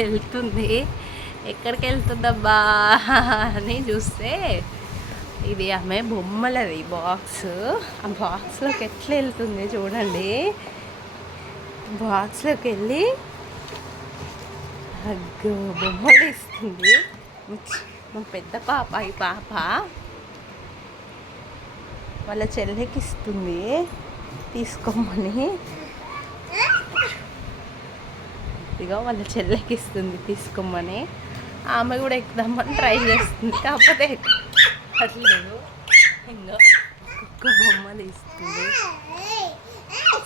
వెళ్తుంది. ఎక్కడికి వెళ్తుందబ్బా అని చూస్తే ఇది ఆమె బొమ్మలది బాక్స్. ఆ బాక్స్లోకి ఎట్లా వెళ్తుంది చూడండి. బాక్స్లోకి వెళ్ళి బొమ్మలు ఇస్తుంది. మా పెద్ద పాప, ఈ పాప వాళ్ళ చెల్లెకి ఇస్తుంది తీసుకోమని. ఇదిగో వాళ్ళ చెల్లెకి ఇస్తుంది తీసుకోమని. ఆమె కూడా ఎక్కుదామని ట్రై చేస్తుంది, కాకపోతే అట్లేదు. ఇంకా ఒక్క బొమ్మలు ఇస్తుంది.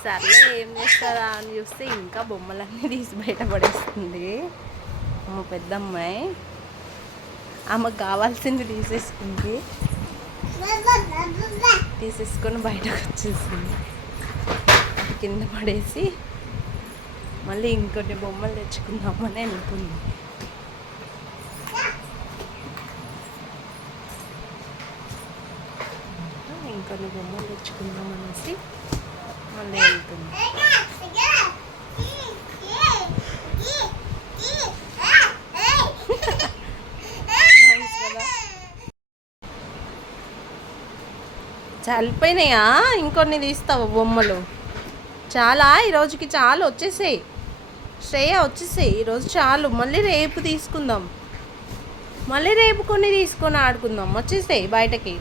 సర్లే ఏం చేస్తుందా అని చూస్తే ఇంకా బొమ్మలన్నీ తీసి బయటపడేస్తుంది. మా పెద్దమ్మాయి ఆమెకు కావాల్సింది తీసేసుకొని బయటకు వచ్చేసింది. అది కింద పడేసి మళ్ళీ ఇంకొన్ని బొమ్మలు తెచ్చుకుందామని వెళ్తుంది. ఇంకొన్ని బొమ్మలు తెచ్చుకుందామనేసి మళ్ళీ వెళ్తుంది. చల్లిపోయినాయా? ఇంకొన్ని తీస్తావా బొమ్మలు? చాలా, ఈరోజుకి చాలు, వచ్చేసాయి శ్రేయ, వచ్చేసాయి ఈరోజు చాలు. మళ్ళీ రేపు తీసుకుందాం, మళ్ళీ రేపు కొన్ని తీసుకొని ఆడుకుందాం. వచ్చేసాయి బయటకి.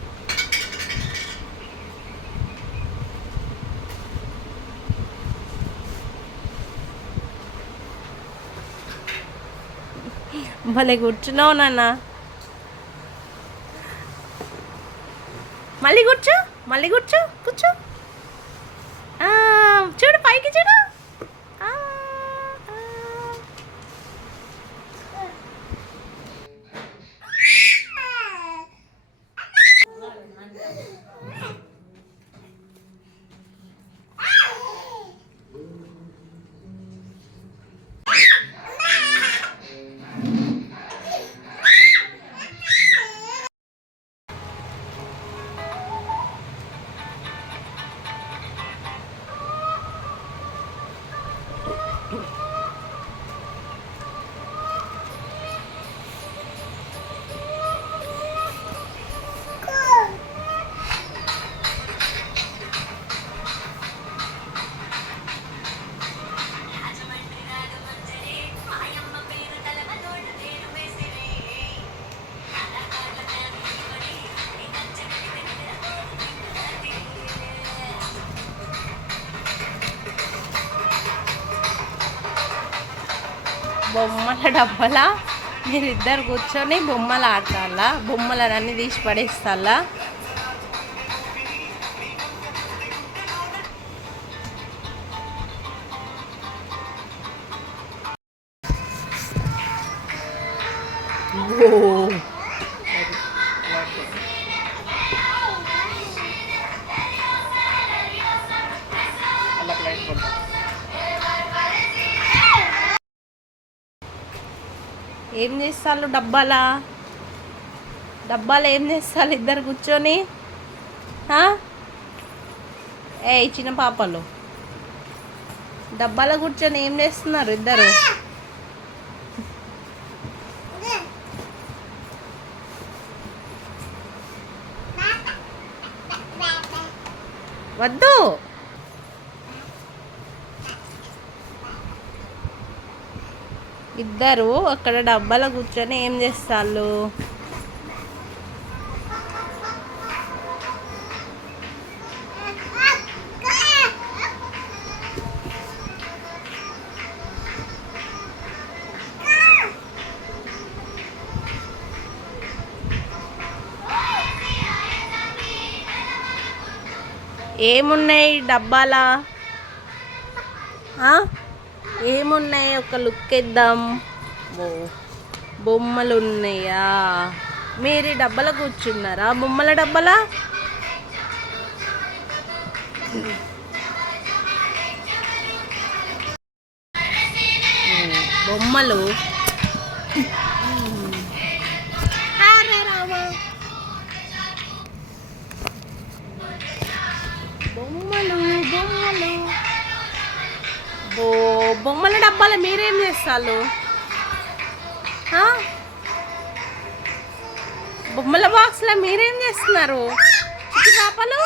భలే కూర్చున్నావు నాన్న. మళ్ళీ కూర్చో, మళ్ళీ కూర్చో, కూర్చో. చూడు పైకి చూడు. బొమ్మల డబ్బాలా మీరిద్దరు కూర్చొని బొమ్మలు ఆడతాలా? బొమ్మలన్నీ తీసి పడేస్తాలా? ఏం చేస్తారు డబ్బాలా? ఏం చేస్తారు ఇద్దరు కూర్చొని? చిన్న పాపలు డబ్బాలో కూర్చొని ఏం చేస్తున్నారు ఇద్దరు? వద్దు, ఇద్దరు అక్కడ డబ్బాలో కూర్చొని ఏం చేస్తారు? ఏమున్నాయి డబ్బాలా? ఏమున్నాయి? ఒక లుక్ ఇద్దాం. బొమ్మలు ఉన్నాయా? మీరు ఈ డబ్బాలో కూర్చున్నారా? బొమ్మల డబ్బాలా? బొమ్మలు బొమ్మలు బొమ్మల డబ్బాలు మీరేం చేస్తారు? ఆ? బొమ్మల బాక్స్లో మీరేం చేస్తున్నారు చిట్టి పాపలు?